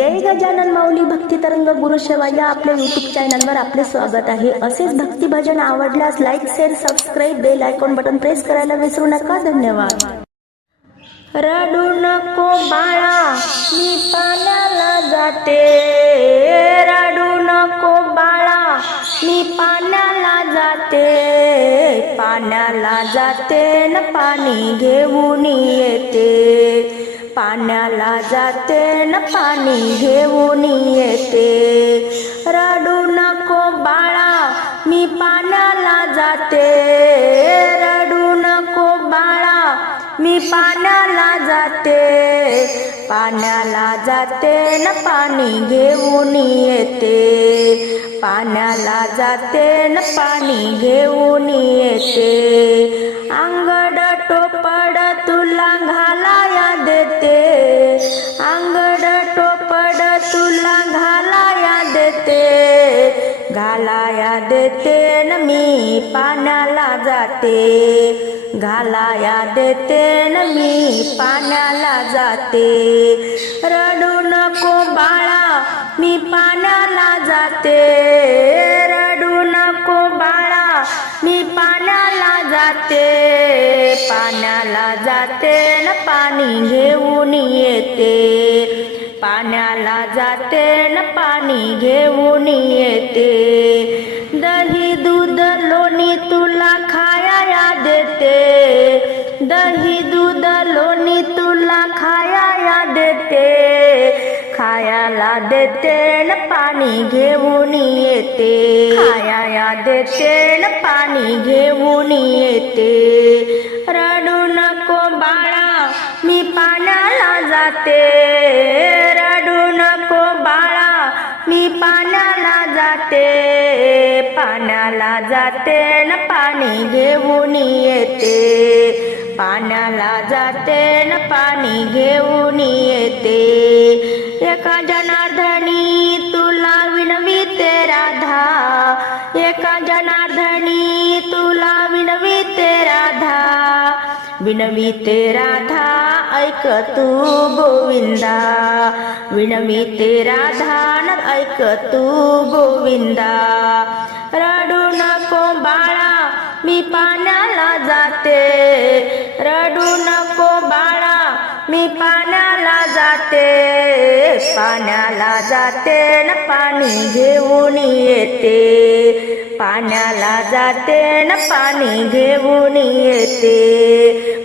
जय गजानन माऊली भक्ती तरंग गुरुसेवा या आपल्या युट्यूब चॅनलवर आपले स्वागत आहे. असेच भक्ती भजन आवडल्यास like share subscribe bell icon button press करायला विसरू नका. धन्यवाद. रडू नको बाळा मी पाण्याला जाते. रडू नको बाळा मी पाण्याला जाते. पाण्याला जाते न पाणी घेऊन येते. पाण्याला जाते न पाणी घेऊन येते. रडू नको बाळा मी पाण्याला जाते. रडू नको बाळा मी पाण्याला जाते. पाण्याला जाते न पाणी घेऊन येते. पाण्याला जाते न पाणी घेऊन येते. अंगड टोपड तुला घा तुला घालाया देते घालाया देते न मी पाण्याला जाते. घालाया देते न मी पाण्याला जाते. रडू नको बाळा मी पाण्याला जाते. रडू नको बाळा मी पाण्याला जाते. पाण्याला जाते न पाणी घेऊन येते. पाण्याला जाते न पाणी घेऊन येते. दही दूध लोणी तुला खाया देते दही दूध लोणी तुला खाया देते खायाला देते न पाणी घेऊन येते. खाया देते न पाणी घेऊन येते. रडू नको बाळा मी पाण्याला जाते. जाते न पाणी घेऊन येते. पाण्याला जाते न पाणी घेऊन येते. एका जनार्दनी तुला विनविते राधा. एका जनार्दनी तुला विनविते राधा. विनविते राधा ऐक तू गोविंदा. विनविते राधा न ऐक तू गोविंदा. पाण्याला जाते न पाणी घेऊन येते. पाण्याला जाते न पाणी घेऊन येते.